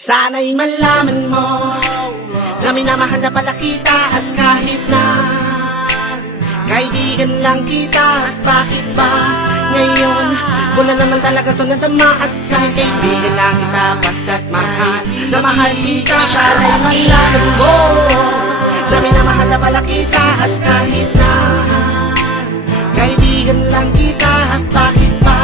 Sana'y malaman mo na minamahal na pala kita. At kahit na kaibigan lang kita, at bakit ba ngayon ko na naman talaga to nadama? At kahit kaibigan lang kita, basta't mahal na mahal kita. Sana'y malaman mo na minamahal na pala kita. At kahit na kaibigan lang kita, at bakit ba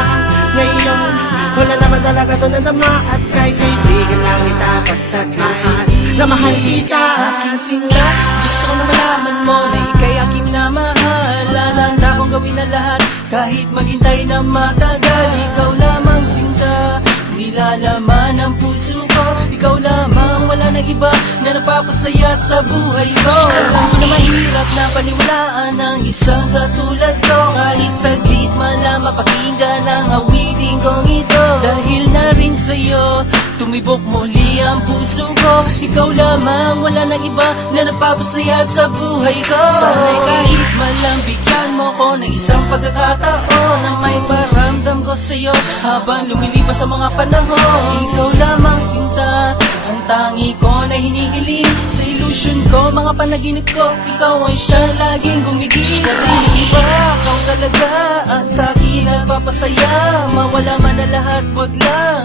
ngayon ko na naman talaga to nadama? At kahit kaibigan lang kita, basta't mahal na mahal kita. Aking sinta, gusto ko na malaman mo na ika'y aking minamahal. Handa kong gawin na lahat kahit maghintay na matagal. Ikaw lamang sinta, nilalaman ang puso ko. Ikaw lamang, wala nang iba na nagpapasaya sa buhay ko. Alam mo na mahirap na paniwalaan ng isang katulad ko. Kahit saglit man lang mapakinggan ang awitin kong ito. Dahil na rin sa'yo, tumibok muli ang puso ko. Ikaw lamang, wala nang iba na nagpapasaya sa buhay ko. Sana'y kahit man lang bigyan mo ko ng isang pagkakataon na may paramdam ko sa'yo habang lumilipas sa mga panahon. Ikaw lamang sinta, ang tangi ko na hinihiling. Sa illusion ko, mga panaginip ko, ikaw ay siya laging gumigising. Iba, ikaw talaga ang sa'kin nagpapasaya. Mawala man na lahat, wag lang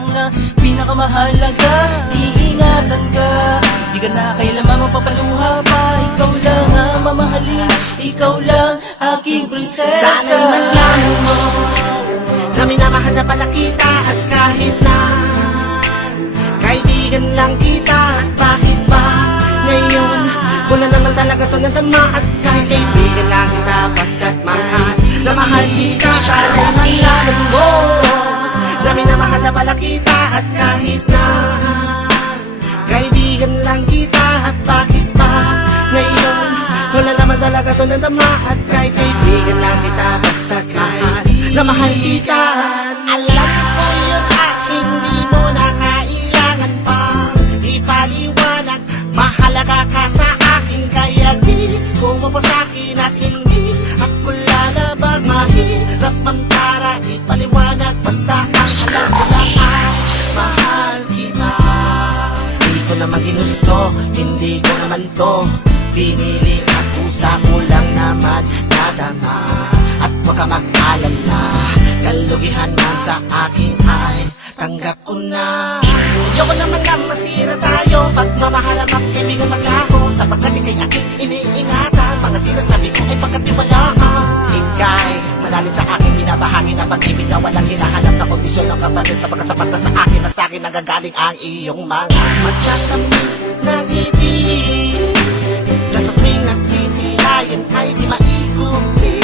pinakamahalaga, iingatan ka. Di ka na kailanman mapapaluha pa. Ikaw lang ang mamahalin, ikaw lang aking prinsesa. Sana'y malaman mo na minamahal na pala kita. At kahit na kaibigan lang kita, at bakit ba ngayon ko na naman talaga to nadama? At kahit kaibigan lang kita, basta't mahal na mahal kita. Sana'y malaman mo na minamahal na pala kita. At kahit na kaibigan lang kita, at bakit ba ngayon ko na naman talaga to nadama? At kahit kaibigan lang kita, basta't mahal na mahal kita. Alam ko yun at hindi mo na kailangan pang ipaliwanag. Mahalaga ka sa akin, kaya di kumo sa akin at hindi ako lalabag. Mahirap man para ipaliwanag, basta ang alam ko lang ay mahal kita. Di ko naman ginusto, hindi ko naman to pinili. At pusa ko lang naman nadama. At huwag ka mag-alala, kalugihan man sa akin ay tanggap ko na. Ayoko naman lang masira tayo, pagmamahal ang magkaibigan maglaho. Sapagkat ika'y aking iniingatan, mga sinasabi ko ay pagkatiwalaan. Ika'y malalim sa aking binabahagi ng pag-ibig na walang hinahanap na kondisyon ng kapatid. Sapagkat sapat na sa akin, na sa akin nagagaling ang iyong mga matatamis na ngiti. Na sa tuwing nasisilayan ay di maikupi.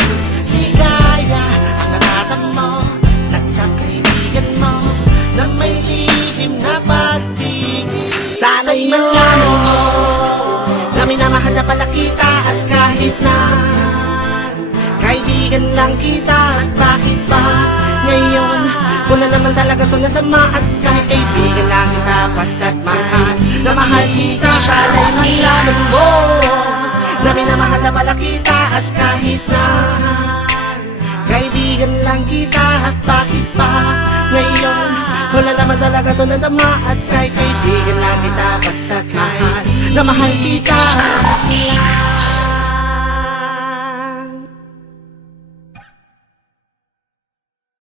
Ligaya ang natatamo ng isang kaibigan mo na may lihim na pagtingin. Sana'y malaman mo na minamahal na pala kita. At kahit na kaibigan lang kita, at bakit ba ngayon ko na naman talaga to nadama? At kahit kaibigan lang kita, basta't mahal na mahal kita. Sana'y malaman mo na minamahal na pala kita. At kahit na kaibigan lang kita, at bakit pa ngayon ko na naman talaga to nadama? At kahit kaibigan lang kita, basta't mahal na mahal kita.